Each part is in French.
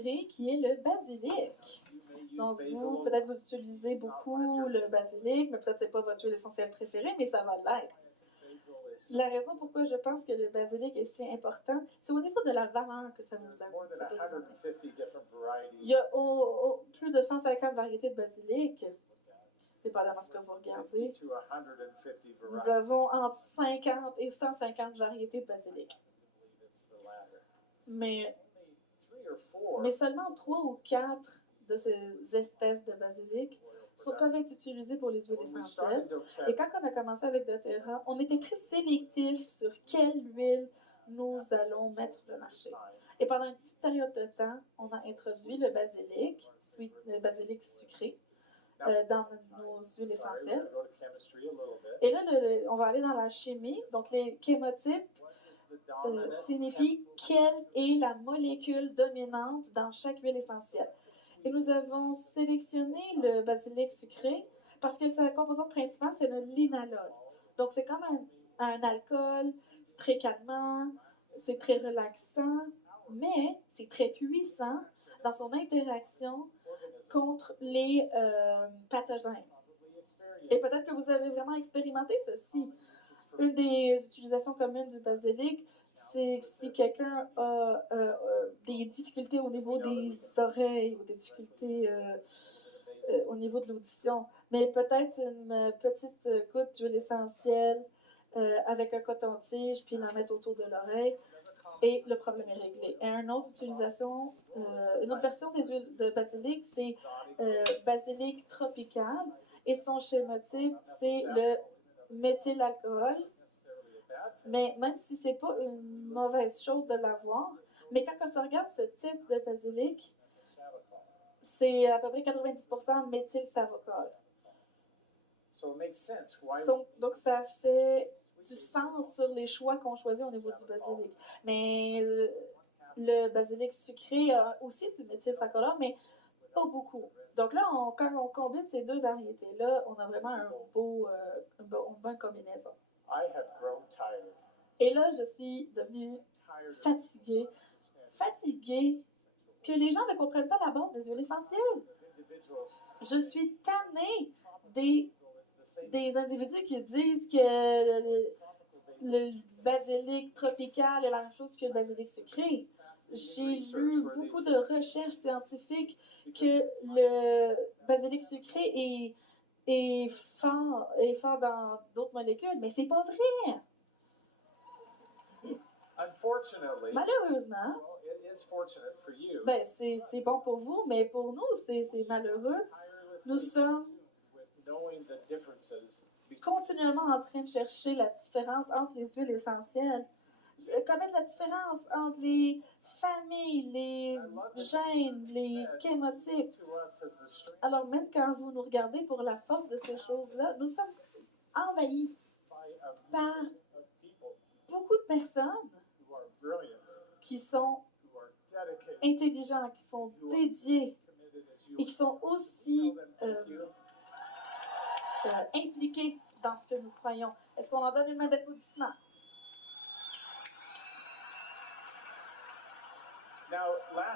préféré qui est le basilic. Donc, peut-être vous utilisez beaucoup le basilic, mais peut-être c'est pas votre huile essentielle préférée, mais ça va l'être. La raison pourquoi je pense que le basilic est si important, c'est au niveau de la valeur que ça vous amène. Il y a plus de 150 variétés de basilic, dépendamment de ce que vous regardez. Nous avons entre 50 et 150 variétés de basilic. Mais seulement 3 ou 4 de ces espèces de basilic peuvent être utilisées pour les huiles essentielles. Et quand on a commencé avec doTERRA, on était très sélectif sur quelle huile nous allons mettre sur le marché. Et pendant une petite période de temps, on a introduit le basilic sucré dans nos huiles essentielles. Et là, on va aller dans la chimie. Donc, les chémotypes signifient quelle est la molécule dominante dans chaque huile essentielle. Et nous avons sélectionné le basilic sucré parce que sa composante principale, c'est le linalol. Donc, c'est comme un alcool, c'est très calmant, c'est très relaxant, mais c'est très puissant dans son interaction contre les pathogènes. Et peut-être que vous avez vraiment expérimenté ceci. Une des utilisations communes du basilic, c'est si quelqu'un a des difficultés au niveau des oreilles ou des difficultés au niveau de l'audition, mais peut-être une petite goutte d'huile essentielle avec un coton-tige, puis la mettre autour de l'oreille, et le problème est réglé. Et une autre utilisation, une autre version des huiles de basilic, c'est basilic tropical, et son chémotype, c'est le méthylalcool. Mais même si c'est pas une mauvaise chose de l'avoir, mais quand on se regarde ce type de basilic, c'est à peu près 90% méthylsavocol. Donc, ça fait du sens sur les choix qu'on choisit au niveau du basilic. Mais le basilic sucré a aussi du méthylsaccharose, mais pas beaucoup. Donc là, quand on combine ces deux variétés-là, on a vraiment une bonne combinaison. Et là, je suis devenue fatiguée que les gens ne comprennent pas la base des huiles essentielles. Je suis tannée des individus qui disent que le basilic tropical est la même chose que le basilic sucré. J'ai lu beaucoup de recherches scientifiques que le basilic sucré est fort dans d'autres molécules, mais c'est pas vrai. Malheureusement, c'est bon pour vous, mais pour nous, c'est malheureux. Nous sommes continuellement en train de chercher la différence entre les huiles essentielles, connaître la différence entre les familles, les gènes, les chémotypes. Alors, même quand vous nous regardez pour la force de ces choses-là, nous sommes envahis par beaucoup de personnes qui sont intelligents, qui sont dédiés et qui sont aussi impliqués dans ce que nous croyons. Est-ce qu'on en donne une main d'applaudissement?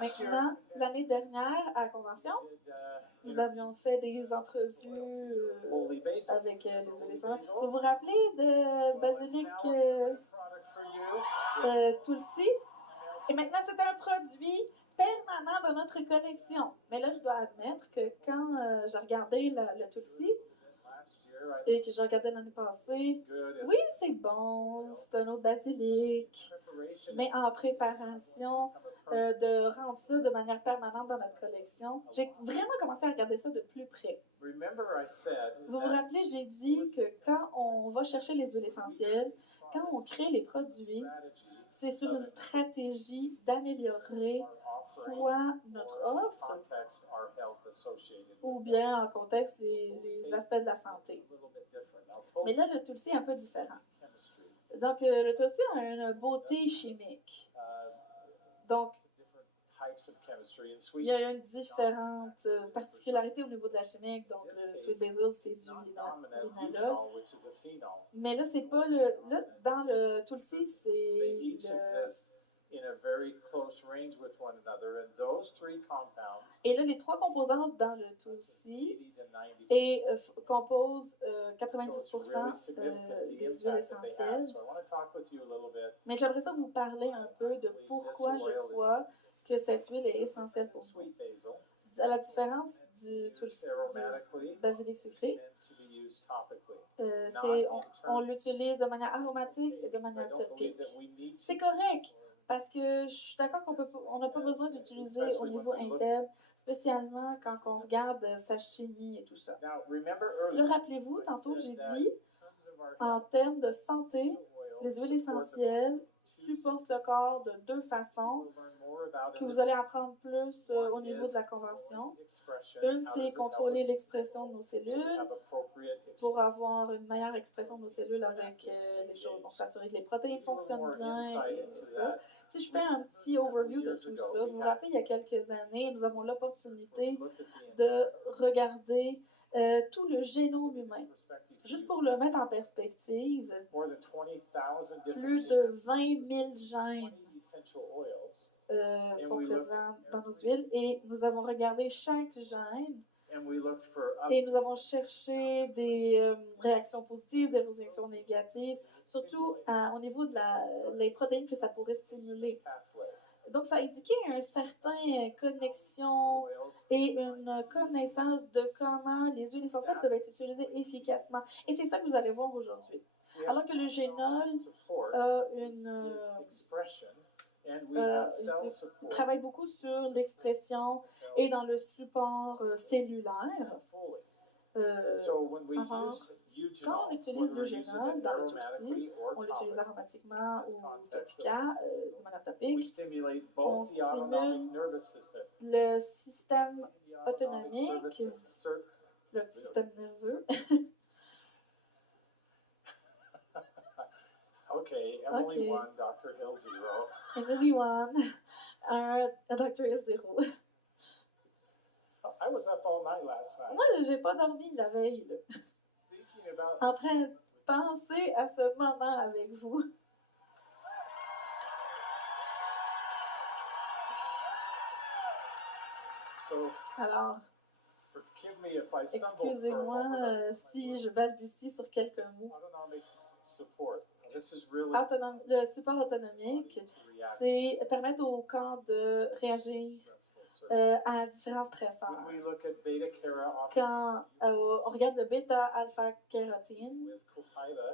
Maintenant, l'année dernière, à la convention, nous avions fait des entrevues avec les huiles essentielles. Vous vous rappelez de basilic Tulsi? Et maintenant, c'est un produit permanent dans notre collection. Mais là, je dois admettre que quand j'ai regardé le Tulsi et que j'ai regardé l'année passée, oui, c'est bon, c'est un autre basilic, mais en préparation de rendre ça de manière permanente dans notre collection, j'ai vraiment commencé à regarder ça de plus près. Vous vous rappelez, j'ai dit que quand on va chercher les huiles essentielles, quand on crée les produits, c'est sur une stratégie d'améliorer soit notre offre ou bien en contexte les aspects de la santé. Mais là, le Tulsi est un peu différent. Donc, le Tulsi a une beauté chimique. Donc, il y a une différente particularité au niveau de la chimique. Donc, le sweet basil, c'est du linalol. Mais là, c'est pas dans le Tulsi, c'est Et là, les trois composantes dans le Tulsi composent 90% des huiles essentielles. Mais j'aimerais ça vous parler un peu de pourquoi je crois que cette huile est essentielle pour nous. À la différence du basilic sucré, on l'utilise de manière aromatique et de manière topique. C'est correct, parce que je suis d'accord qu'on n'a pas besoin d'utiliser au niveau interne, spécialement quand on regarde sa chimie et tout ça. Là, rappelez-vous, tantôt j'ai dit, en termes de santé, les huiles essentielles supportent le corps de deux façons que vous allez apprendre plus au niveau de la convention. Une, c'est contrôler l'expression de nos cellules pour avoir une meilleure expression de nos cellules avec les choses. Donc, s'assurer que les protéines fonctionnent bien et ça. Si je fais un petit overview de tout ça, vous vous rappelez, il y a quelques années, nous avons l'opportunité de regarder tout le génome humain. Juste pour le mettre en perspective, plus de 20 000 gènes sont présents dans nos huiles et nous avons regardé chaque gène et nous avons cherché des réactions positives, des réactions négatives, surtout au niveau de les protéines que ça pourrait stimuler. Donc, ça indiquait une certaine connexion et une connaissance de comment les huiles essentielles peuvent être utilisées efficacement. Et c'est ça que vous allez voir aujourd'hui. Alors que le génol a travaille beaucoup sur l'expression et dans le support cellulaire. Quand on utilise le génol dans le Tulsi, on l'utilise aromatiquement ou de manière topique, on stimule le système autonomique, le système nerveux. Emily 1, Dr. Hill 0. Emily 1, Dr. Hill 0. I was up all night last night. Moi, j'ai pas dormi la veille, en train de penser à ce moment avec vous. Alors, excusez-moi si je balbutie sur quelques mots. Le support autonomique, c'est permettre au corps de réagir à différents stresseurs. Quand on regarde le bêta-alpha-kérotine,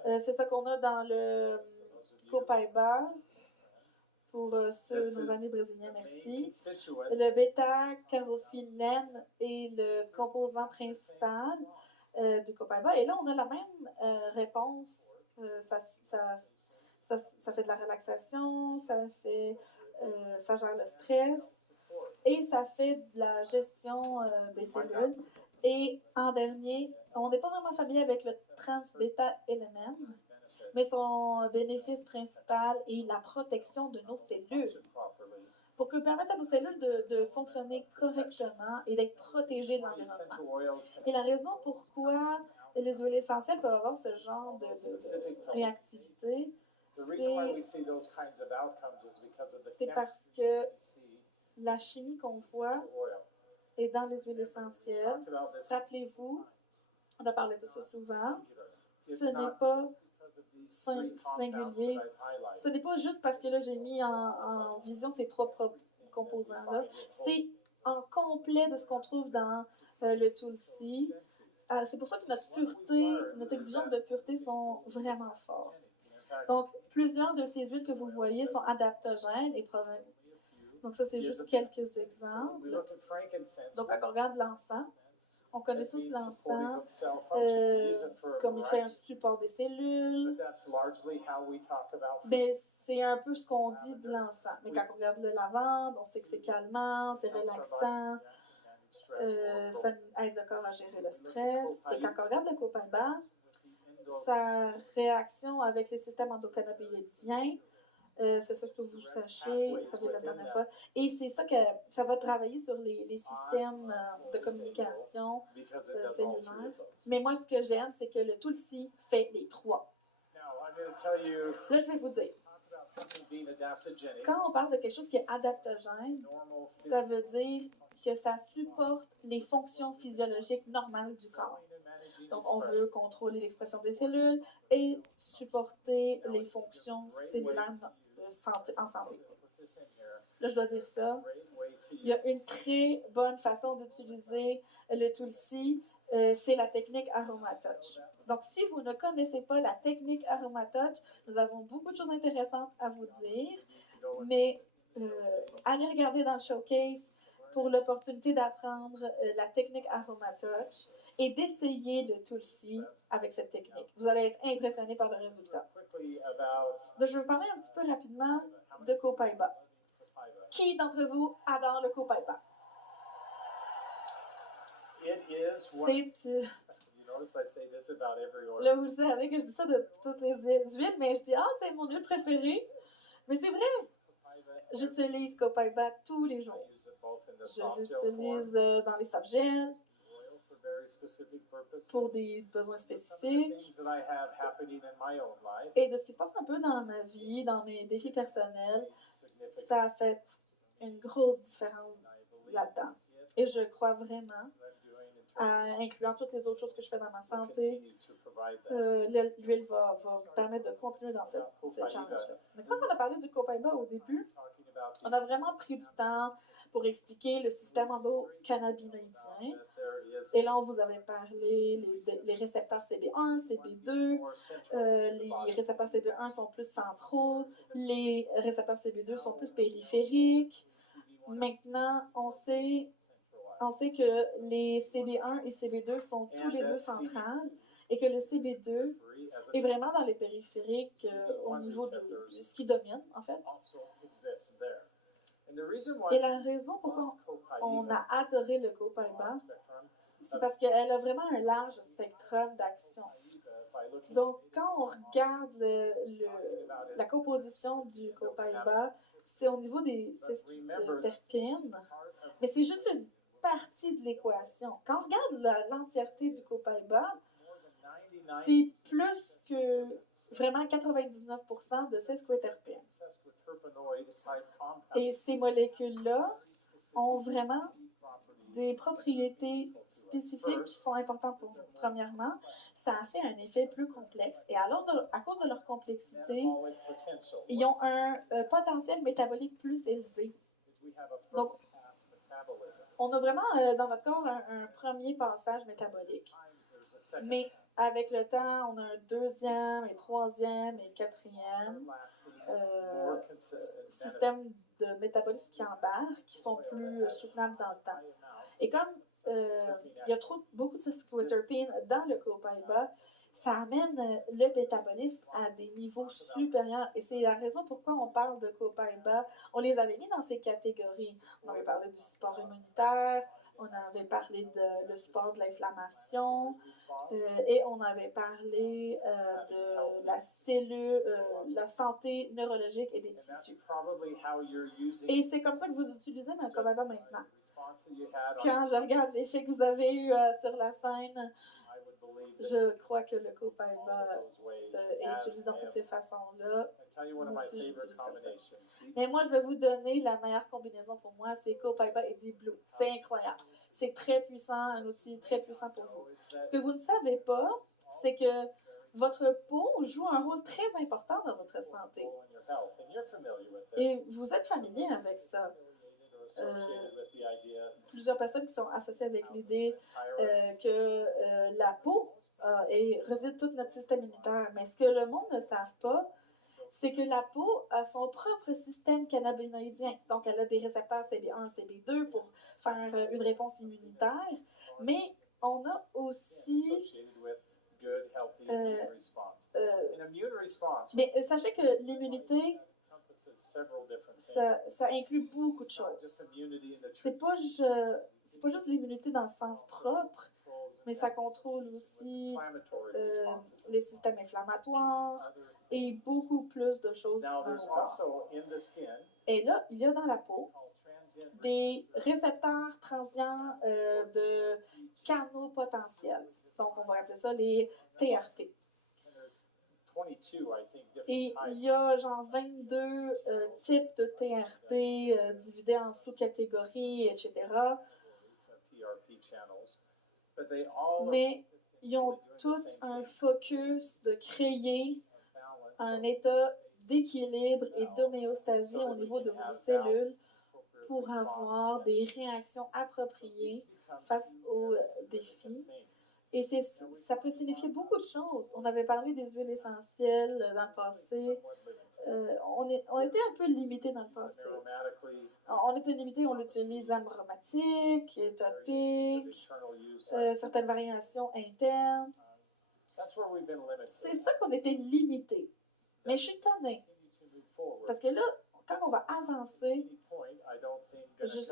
c'est ça qu'on a dans le Copaiba. Pour nos amis brésiliens, merci. Le bêta-carotène est le composant principal du Copaiba. Et là, on a la même réponse. Ça fait de la relaxation, ça gère le stress et ça fait de la gestion des cellules. Et en dernier, on n'est pas vraiment familier avec le trans-bêta-LMN, mais son bénéfice principal est la protection de nos cellules. Pour permettre à nos cellules de fonctionner correctement et d'être protégées de l'environnement. Et la raison pourquoi les huiles essentielles peuvent avoir ce genre de réactivité, c'est parce que la chimie qu'on voit est dans les huiles essentielles. Rappelez-vous, on a parlé de ça souvent, ce n'est pas singulier. Ce n'est pas juste parce que là, j'ai mis en vision ces trois composants-là. C'est en complet de ce qu'on trouve dans le Tulsi. C'est pour ça que notre exigence de pureté sont vraiment fortes. Donc, plusieurs de ces huiles que vous voyez sont adaptogènes et donc ça, c'est juste quelques exemples. Donc, quand on regarde l'encens, on connaît tous l'encens, comme il fait un support des cellules. Mais c'est un peu ce qu'on dit de l'encens. Mais quand on regarde le lavande, on sait que c'est calmant, c'est relaxant, ça aide le corps à gérer le stress. Et quand on regarde le copaiba, sa réaction avec les systèmes endocannabinoïdiens, c'est ça que vous sachez, ça vient la dernière fois. Et c'est ça que ça va travailler sur les systèmes de communication cellulaire. Mais moi, ce que j'aime, c'est que le Tulsi fait les trois. Là, je vais vous dire. Quand on parle de quelque chose qui est adaptogène, ça veut dire que ça supporte les fonctions physiologiques normales du corps. Donc, on veut contrôler l'expression des cellules et supporter les fonctions cellulaires en santé. Là, je dois dire ça. Il y a une très bonne façon d'utiliser le Tulsi, c'est la technique AromaTouch. Donc, si vous ne connaissez pas la technique AromaTouch, nous avons beaucoup de choses intéressantes à vous dire, mais allez regarder dans le showcase pour l'opportunité d'apprendre la technique AromaTouch et d'essayer le Tulsi avec cette technique. Vous allez être impressionné par le résultat. Donc, je vais vous parler un petit peu rapidement de Copaiba. Qui d'entre vous adore le Copaiba? Là, vous savez que je dis ça de toutes les huiles, mais je dis, c'est mon huile préférée. Mais c'est vrai. J'utilise Copaiba tous les jours. Je l'utilise dans les soft-gels pour des besoins spécifiques et de ce qui se passe un peu dans ma vie, dans mes défis personnels. Ça a fait une grosse différence là-dedans. Et je crois vraiment, incluant toutes les autres choses que je fais dans ma santé, l'huile va permettre de continuer dans cette challenge-là. Mais quand on a parlé du Copaiba au début, on a vraiment pris du temps pour expliquer le système endocannabinoïdien. Et là, on vous avait parlé les récepteurs CB1, CB2. Les récepteurs CB1 sont plus centraux. Les récepteurs CB2 sont plus périphériques. Maintenant, on sait que les CB1 et CB2 sont tous les deux centrales et que le CB2 est vraiment dans les périphériques au niveau de ce qui domine, en fait. Et la raison pourquoi on a adoré le Copaiba, c'est parce qu'elle a vraiment un large spectrum d'action. Donc, quand on regarde la composition du Copaiba, c'est au niveau des terpènes, mais c'est juste une partie de l'équation. Quand on regarde l'entièreté du Copaiba, c'est plus que vraiment 99% de sesquiterpènes. Et ces molécules-là ont vraiment des propriétés spécifiques qui sont importantes pour nous. Premièrement, ça a fait un effet plus complexe. Et alors, à cause de leur complexité, ils ont un potentiel métabolique plus élevé. Donc, on a vraiment dans notre corps un premier passage métabolique. Mais avec le temps, on a un deuxième, et troisième et quatrième système de métabolisme qui embarquent, qui sont plus soutenables dans le temps. Et comme il y a beaucoup de sesquiterpènes dans le Copaiba, ça amène le métabolisme à des niveaux supérieurs. Et c'est la raison pourquoi on parle de Copaiba. On les avait mis dans ces catégories. On avait parlé du support immunitaire, on avait parlé le support de l'inflammation et on avait parlé de la cellule, la santé neurologique et des tissus. Et c'est comme ça que vous utilisez le Copaiba maintenant. Quand je regarde l'effet que vous avez eu sur la scène, je crois que le Copaiba est utilisé dans toutes ces façons-là. Moi aussi, je l'utilise comme ça. Mais moi, je vais vous donner la meilleure combinaison pour moi, c'est Copaiba et Deep Blue. C'est incroyable. C'est très puissant, un outil très puissant pour vous. Ce que vous ne savez pas, c'est que votre peau joue un rôle très important dans votre santé. Et vous êtes familier avec ça. Plusieurs personnes qui sont associées avec l'idée que la peau réside tout notre système immunitaire. Mais ce que le monde ne savent pas, c'est que la peau a son propre système cannabinoïdien. Donc, elle a des récepteurs CB1, CB2 pour faire une réponse immunitaire. Mais on a aussi... mais sachez que l'immunité, ça inclut beaucoup de choses. C'est pas juste l'immunité dans le sens propre, mais ça contrôle aussi les systèmes inflammatoires et beaucoup plus de choses dans le corps. Et là, il y a dans la peau des récepteurs transients de canaux potentiels. Donc, on va appeler ça les TRP. Et il y a genre 22 types de TRP divisés en sous-catégories, etc. Mais ils ont tous un focus de créer un état d'équilibre et d'homéostasie au niveau de vos cellules pour avoir des réactions appropriées face aux défis. Et ça peut signifier beaucoup de choses. On avait parlé des huiles essentielles dans le passé. On était un peu limité dans le passé. On était limité, on l'utilise aromatique, topique, certaines variations internes. C'est ça qu'on était limité. Mais je suis tannée. Parce que là, quand on va avancer,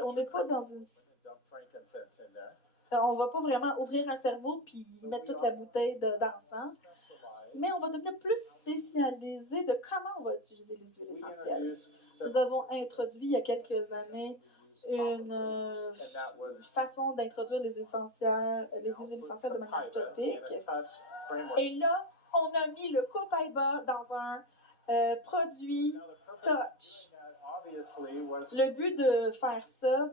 on n'est pas dans une... On ne va pas vraiment ouvrir un cerveau puis mettre toute la bouteille d'encens, mais on va devenir plus spécialisé de comment on va utiliser les huiles essentielles. Nous avons introduit il y a quelques années une façon d'introduire les huiles essentielles de manière topique. Et là, on a mis le copaiba dans un produit touch. Le but de faire ça,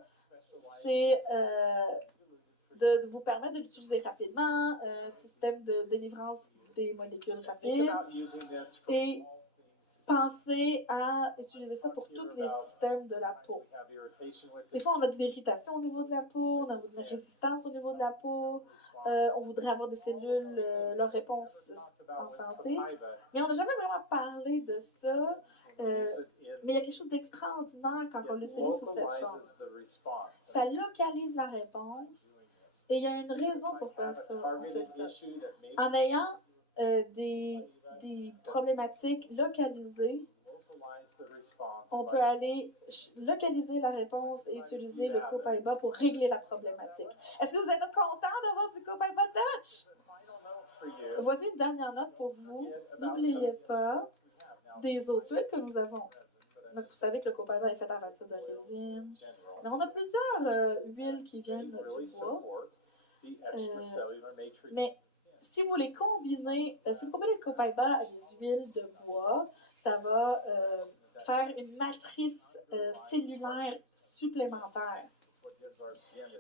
c'est de vous permettre de l'utiliser rapidement, un système de délivrance des molécules rapides, et pensez à utiliser ça pour tous les systèmes de la peau. Des fois, on a de l'irritation au niveau de la peau, on a une résistance au niveau de la peau, on voudrait avoir des cellules, leur réponse en santé, mais on n'a jamais vraiment parlé de ça. Mais il y a quelque chose d'extraordinaire quand on l'utilise sous cette forme. Ça localise la réponse. Et il y a une raison pourquoi on fait ça. En ayant des problématiques localisées, on peut aller localiser la réponse et utiliser le copaiba pour régler la problématique. Est-ce que vous êtes content d'avoir du copaiba touch? Voici une dernière note pour vous. N'oubliez pas des autres huiles que nous avons. Donc, vous savez que le copaiba est fait à partir de résine. Mais on a plusieurs huiles qui viennent du bois. Mais si vous les combinez, si vous combinez le copaiba à des huiles de bois, ça va faire une matrice cellulaire supplémentaire.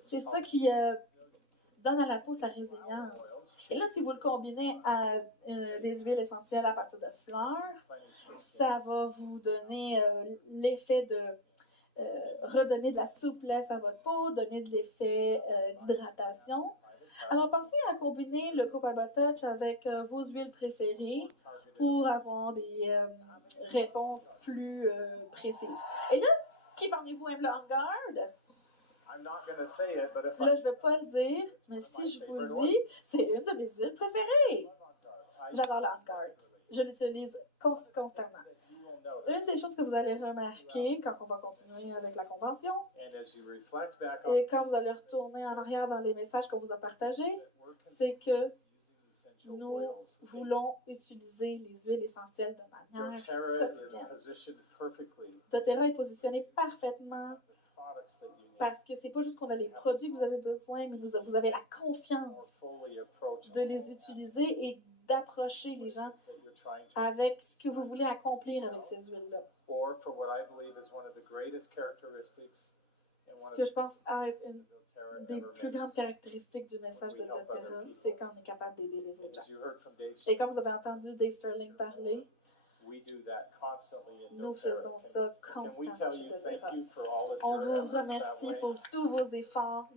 C'est ça qui donne à la peau sa résilience. Et là, si vous le combinez à des huiles essentielles à partir de fleurs, ça va vous donner l'effet de redonner de la souplesse à votre peau, donner de l'effet d'hydratation. Alors, pensez à combiner le copaiba touch avec vos huiles préférées pour avoir des réponses plus précises. Et là, qui parmi vous aime le On Guard? Là, je ne vais pas le dire, mais si je vous le dis, c'est une de mes huiles préférées. J'adore le On Guard. Je l'utilise constamment. Une des choses que vous allez remarquer quand on va continuer avec la convention, et quand vous allez retourner en arrière dans les messages qu'on vous a partagés, c'est que nous voulons utiliser les huiles essentielles de manière quotidienne. doTERRA est positionné parfaitement parce que c'est pas juste qu'on a les produits que vous avez besoin, mais vous avez la confiance de les utiliser et d'approcher les gens avec ce que vous voulez accomplir avec ces huiles-là. Ce que je pense être une des plus grandes caractéristiques du message de doTERRA, c'est qu'on est capable d'aider les autres gens. Et comme vous avez entendu Dave Sterling parler, nous faisons ça constamment chez doTERRA. On vous remercie pour tous vos efforts.